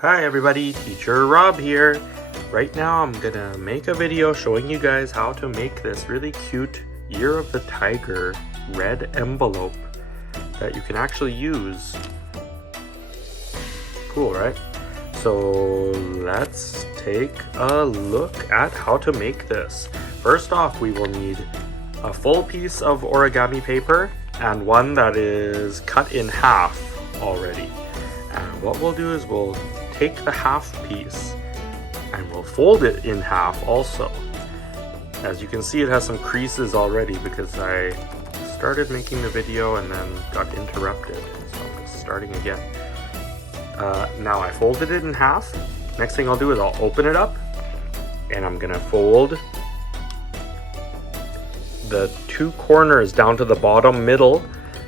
Hi everybody, Teacher Rob here. Right now I'm gonna make a video showing you guys how to make this really cute Year of the Tiger red envelope that you can actually use. Cool, right? So let's take a look at how to make this. First off, we will need a full piece of origami paper and one that is cut in half already. And what we'll do is we'll take the half piece and we'll fold it in half also. As you can see, it has some creases already because I started making the video and then got interrupted, so I'm starting again. Now I folded it in half. Next thing I'll do is I'll open it up and I'm gonna fold the two corners down to the bottom middle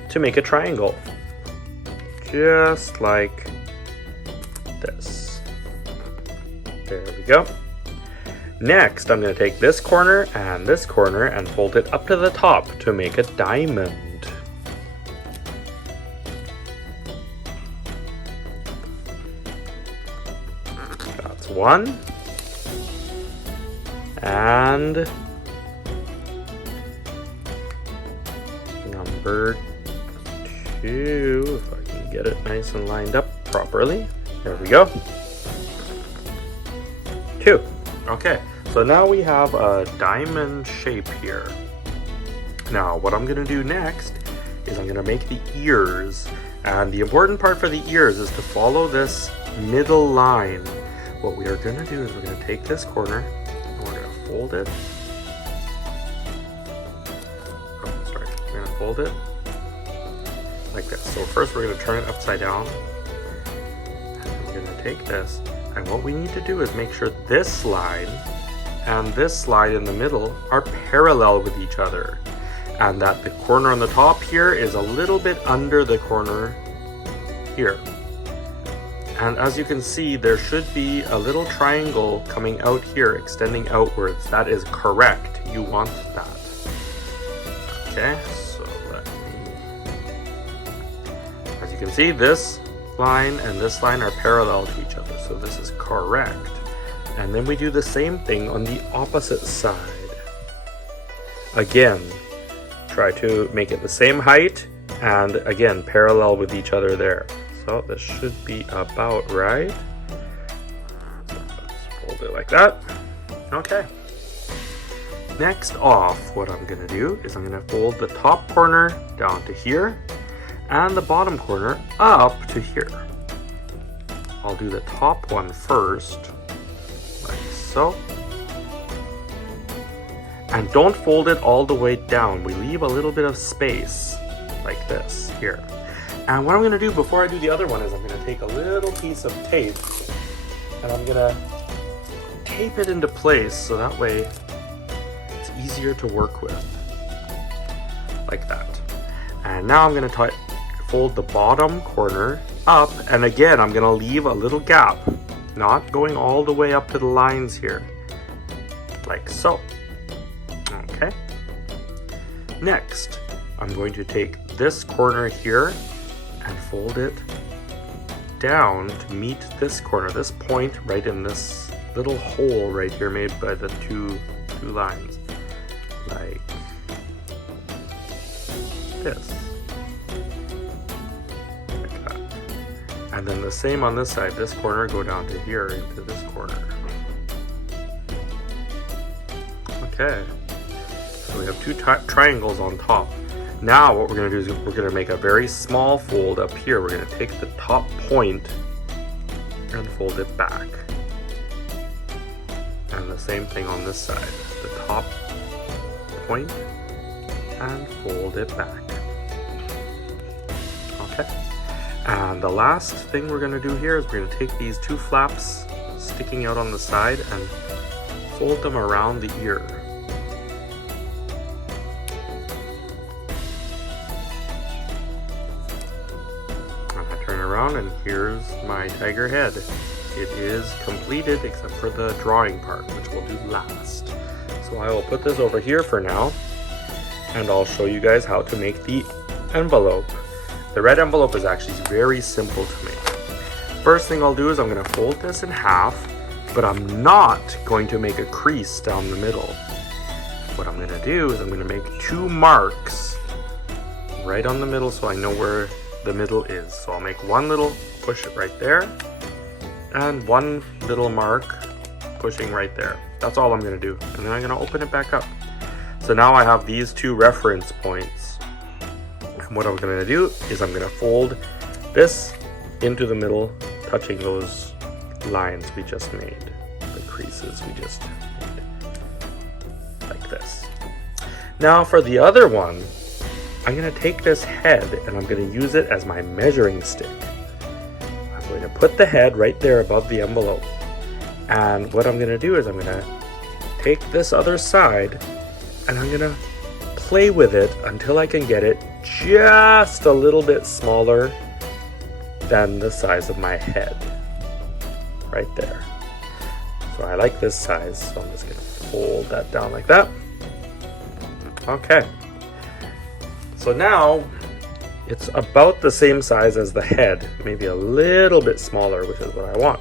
to make a triangle, just like this. There we go. Next, I'm going to take this corner and fold it up to the top to make a diamond. That's one. And number two, if I can get it nice and lined up properly. There we go. Two. Okay, so now we have a diamond shape here. Now, what I'm gonna do next is I'm gonna make the ears. And the important part for the ears is to follow this middle line. What we are gonna do is we're gonna take this corner and we're gonna fold it. Oh, sorry, we're gonna fold it like this. So first we're gonna turn it upside down. We're gonna take this, and what we need to do is make sure this line and this line in the middle are parallel with each other, and that the corner on the top here is a little bit under the corner here. And as you can see, there should be a little triangle coming out here, extending outwards. That is correct. You want that. Okay, so as you can see, this line and this line are parallel to each other, so this is correct. And then we do the same thing on the opposite side. Again, try to make it the same height and again parallel with each other there. So this should be about right. Let's fold it like that. Okay. Next off, what I'm gonna do is I'm gonna fold the top corner down to here and the bottom corner up to here. I'll do the top one first, like so. And don't fold it all the way down. We leave a little bit of space, like this, here. And what I'm gonna do before I do the other one is I'm gonna take a little piece of tape and I'm gonna tape it into place so that way it's easier to work with, like that. And now I'm gonna fold the bottom corner up, and again I'm gonna leave a little gap, not going all the way up to the lines here, like so. Okay. Next, I'm going to take this corner here and fold it down to meet this corner, this point right in this little hole right here made by the two lines, like this. And then the same on this side, this corner go down to here into this corner. Okay, so we have two triangles on top. Now what we're gonna do is we're gonna make a very small fold up here. We're gonna take the top point and fold it back. And the same thing on this side, the top point and fold it back. Okay. And the last thing we're going to do here is we're going to take these two flaps sticking out on the side and fold them around the ear. And I turn around and here's my tiger head. It is completed except for the drawing part, which we'll do last. So I will put this over here for now and I'll show you guys how to make the envelope. The red envelope is actually very simple to make. First thing I'll do is I'm going to fold this in half, but I'm not going to make a crease down the middle. What I'm going to do is I'm going to make 2 marks right on the middle so I know where the middle is. So I'll make one little push it right there, and one little mark pushing right there. That's all I'm going to do. And then I'm going to open it back up. So now I have these 2 reference points. And what I'm going to do is I'm going to fold this into the middle, touching those lines we just made, the creases we just made, like this. Now for the other one, I'm going to take this head and I'm going to use it as my measuring stick. I'm going to put the head right there above the envelope. And what I'm going to do is I'm going to take this other side and I'm going to play with it until I can get it just a little bit smaller than the size of my head. Right there. So I like this size, so I'm just going to fold that down like that. Okay. So now it's about the same size as the head, maybe a little bit smaller, which is what I want.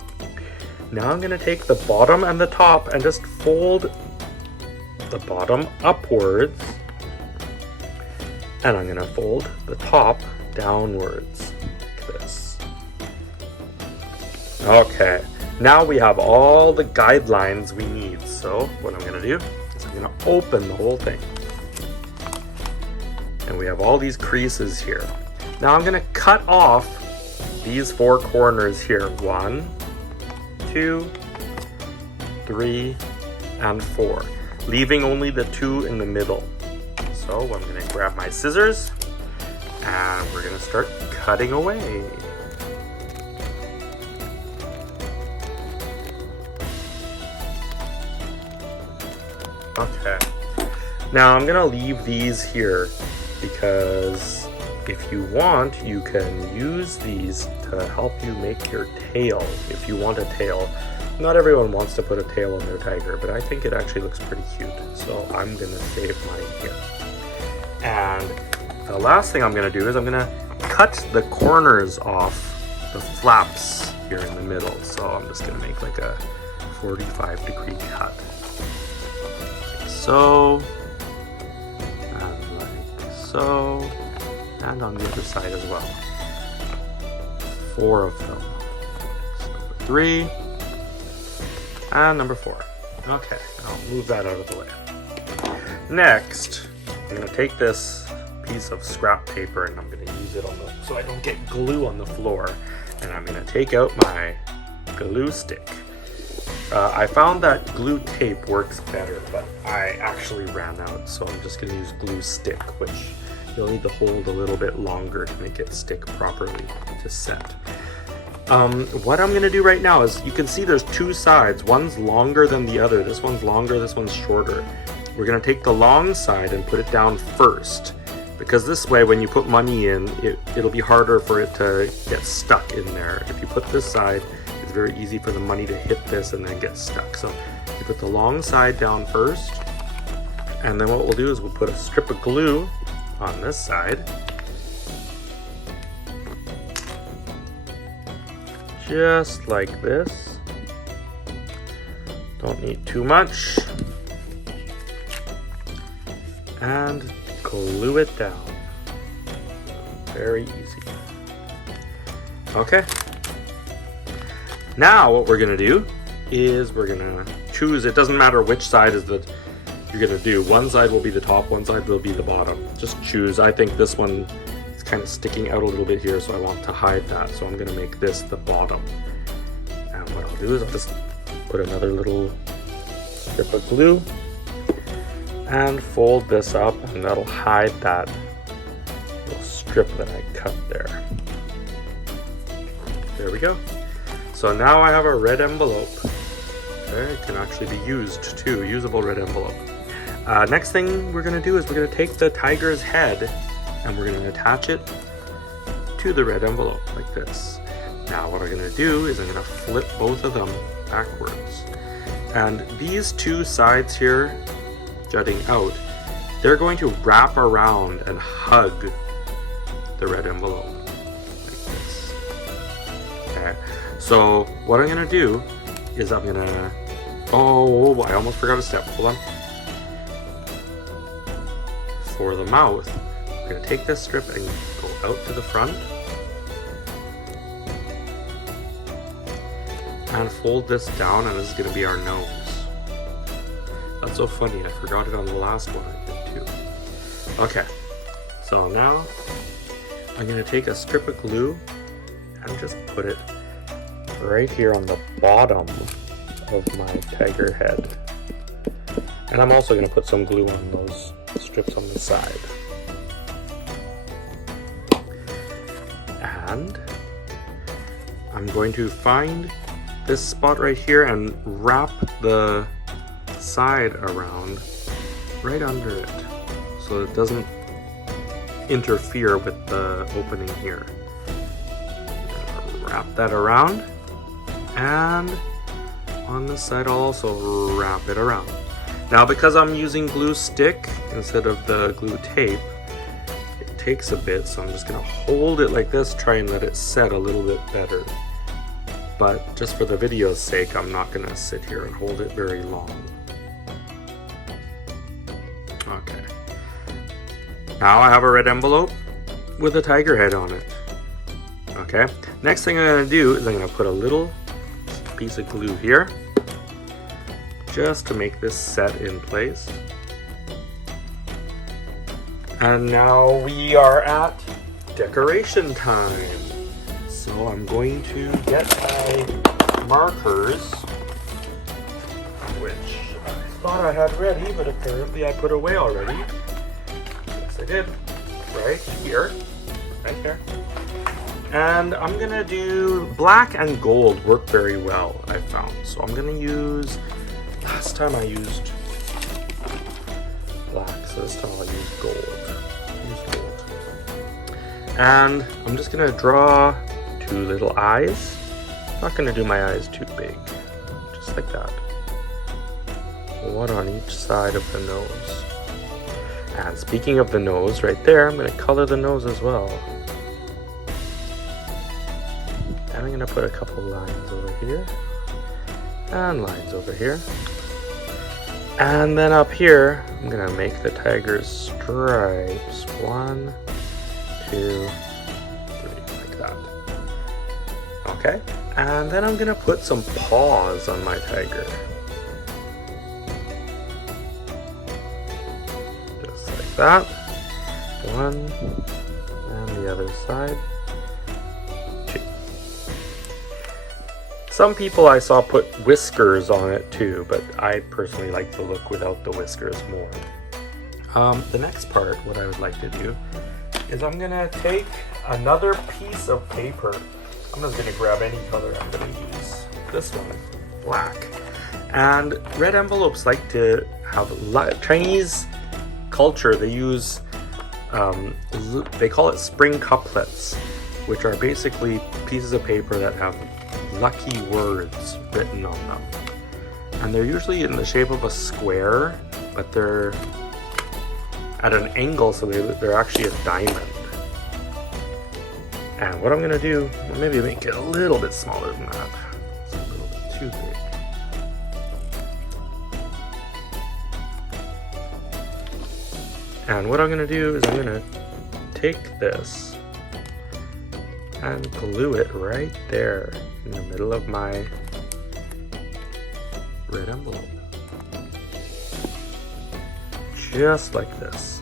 Now I'm going to take the bottom and the top and just fold the bottom upwards, and I'm going to fold the top downwards like this. Okay, now we have all the guidelines we need. So what I'm going to do is I'm going to open the whole thing. And we have all these creases here. Now I'm going to cut off these 4 corners here. 1, 2, 3, and 4. Leaving only the 2 in the middle. So I'm going to grab my scissors and we're going to start cutting away. Okay. Now I'm going to leave these here because if you want, you can use these to help you make your tail if you want a tail. Not everyone wants to put a tail on their tiger, but I think it actually looks pretty cute. So I'm going to save mine here. And the last thing I'm going to do is I'm going to cut the corners off the flaps here in the middle. So I'm just going to make like a 45-degree cut. Like so. And like so. And on the other side as well. 4 of them. So number 3. And number 4. Okay, I'll move that out of the way. Next, I'm going to take this piece of scrap paper and I'm going to use it on the, so I don't get glue on the floor. And I'm going to take out my glue stick. I found that glue tape works better, but I actually ran out, so I'm just going to use glue stick, which you'll need to hold a little bit longer to make it stick properly to set. What I'm going to do right now is, you can see there's 2 sides. One's longer than the other. This one's longer, this one's shorter. We're going to take the long side and put it down first, because this way when you put money in, it'll be harder for it to get stuck in there. If you put this side, it's very easy for the money to hit this and then get stuck. So you put the long side down first, and then what we'll do is we'll put a strip of glue on this side. Just like this. Don't need too much. And glue it down. Very easy. Okay. Now what we're going to do is we're going to choose, it doesn't matter which side is the you're going to do. One side will be the top, one side will be the bottom. Just choose. I think this one is kind of sticking out a little bit here, so I want to hide that. So I'm going to make this the bottom. And what I'll do is I'll just put another little strip of glue and fold this up, and that'll hide that little strip that I cut there. There we go. So now I have a red envelope. Okay, it can actually be used too, usable red envelope. Next thing we're going to do is we're going to take the tiger's head and we're going to attach it to the red envelope like this. Now what we're going to do is I'm going to flip both of them backwards. And these 2 sides here jutting out, they're going to wrap around and hug the red envelope like this. Okay. So what I'm gonna do is I'm gonna, oh, I almost forgot a step, hold on. For the mouth, I'm gonna take this strip and go out to the front and fold this down, and this is gonna be our nose. That's so funny, I forgot it on the last one I did too. Okay, so now I'm gonna take a strip of glue and just put it right here on the bottom of my tiger head. And I'm also gonna put some glue on those strips on the side. And I'm going to find this spot right here and wrap the side around right under it so it doesn't interfere with the opening here. Wrap that around, and on this side I'll also wrap it around. Now because I'm using glue stick instead of the glue tape, it takes a bit, so I'm just gonna hold it like this, try and let it set a little bit better. But just for the video's sake, I'm not gonna sit here and hold it very long. Okay. Now I have a red envelope with a tiger head on it. Okay. Next thing I'm gonna do is I'm gonna put a little piece of glue here just to make this set in place. And now we are at decoration time. So I'm going to get my markers, which I thought I had ready, but apparently I put away already. Yes, I did. Right here. Right there. And I'm gonna do black and gold work very well, I found. So I'm gonna use, last time I used black, so this time I'll use gold. And I'm just gonna draw 2 little eyes. I'm not gonna do my eyes too big, just like that. One on each side of the nose. And speaking of the nose, right there, I'm gonna color the nose as well. And I'm gonna put a couple lines over here, and lines over here. And then up here, I'm gonna make the tiger's stripes. 1, 2, 3, like that. Okay, and then I'm gonna put some paws on my tiger. Just like that. 1, and the other side. 2. Some people I saw put whiskers on it too, but I personally like the look without the whiskers more. The next part, what I would like to do, is I'm gonna take another piece of paper. I'm just gonna grab any color. I'm gonna use this one, black. And red envelopes like to have Chinese culture. They use, they call it spring couplets, which are basically pieces of paper that have lucky words written on them. And they're usually in the shape of a square, but they're at an angle, so they're actually a diamond. And what I'm gonna do, maybe make it a little bit smaller than that. It's a little bit too big. And what I'm gonna do is I'm gonna take this and glue it right there in the middle of my red envelope. Just like this.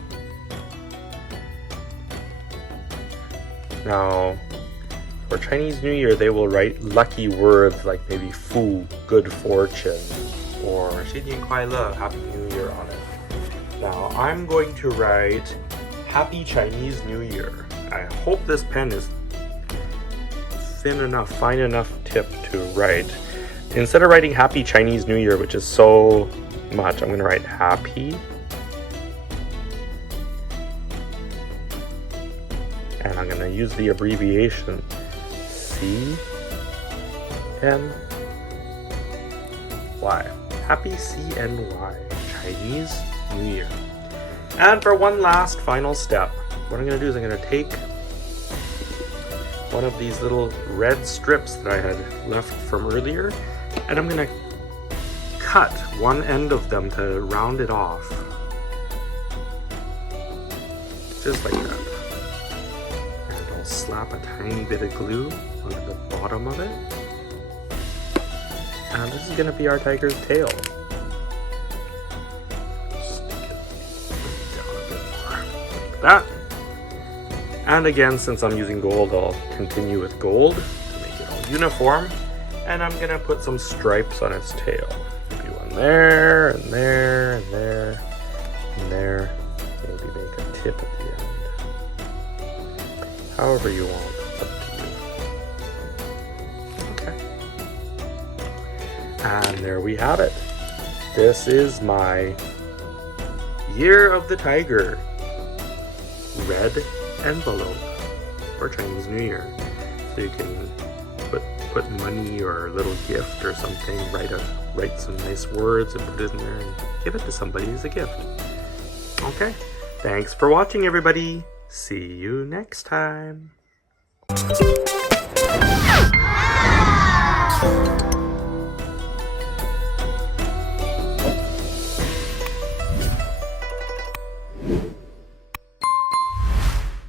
Now, for Chinese New Year, they will write lucky words like maybe Fu, good fortune, or 新年快乐, Happy New Year on it. Now, I'm going to write Happy Chinese New Year. I hope this pen is thin enough, fine enough tip to write. Instead of writing Happy Chinese New Year, which is so much, I'm going to write Happy. And I'm going to use the abbreviation CNY. Happy CNY, Chinese New Year. And for one last final step, what I'm going to do is I'm going to take one of these little red strips that I had left from earlier, and I'm gonna cut one end of them to round it off. Just like that. And I'll slap a tiny bit of glue onto the bottom of it. And this is gonna be our tiger's tail. Stick it down a bit more, like that. And again, since I'm using gold, I'll continue with gold to make it all uniform. And I'm gonna put some stripes on its tail. Maybe one there, and there, and there, and there. Maybe make a tip at the end. However you want, it's up to you. Okay. And there we have it. This is my Year of the Tiger red envelope for Chinese New Year. So you can put money or a little gift or something, write some nice words and put it in there and give it to somebody as a gift. Okay, thanks for watching, everybody. See you next time.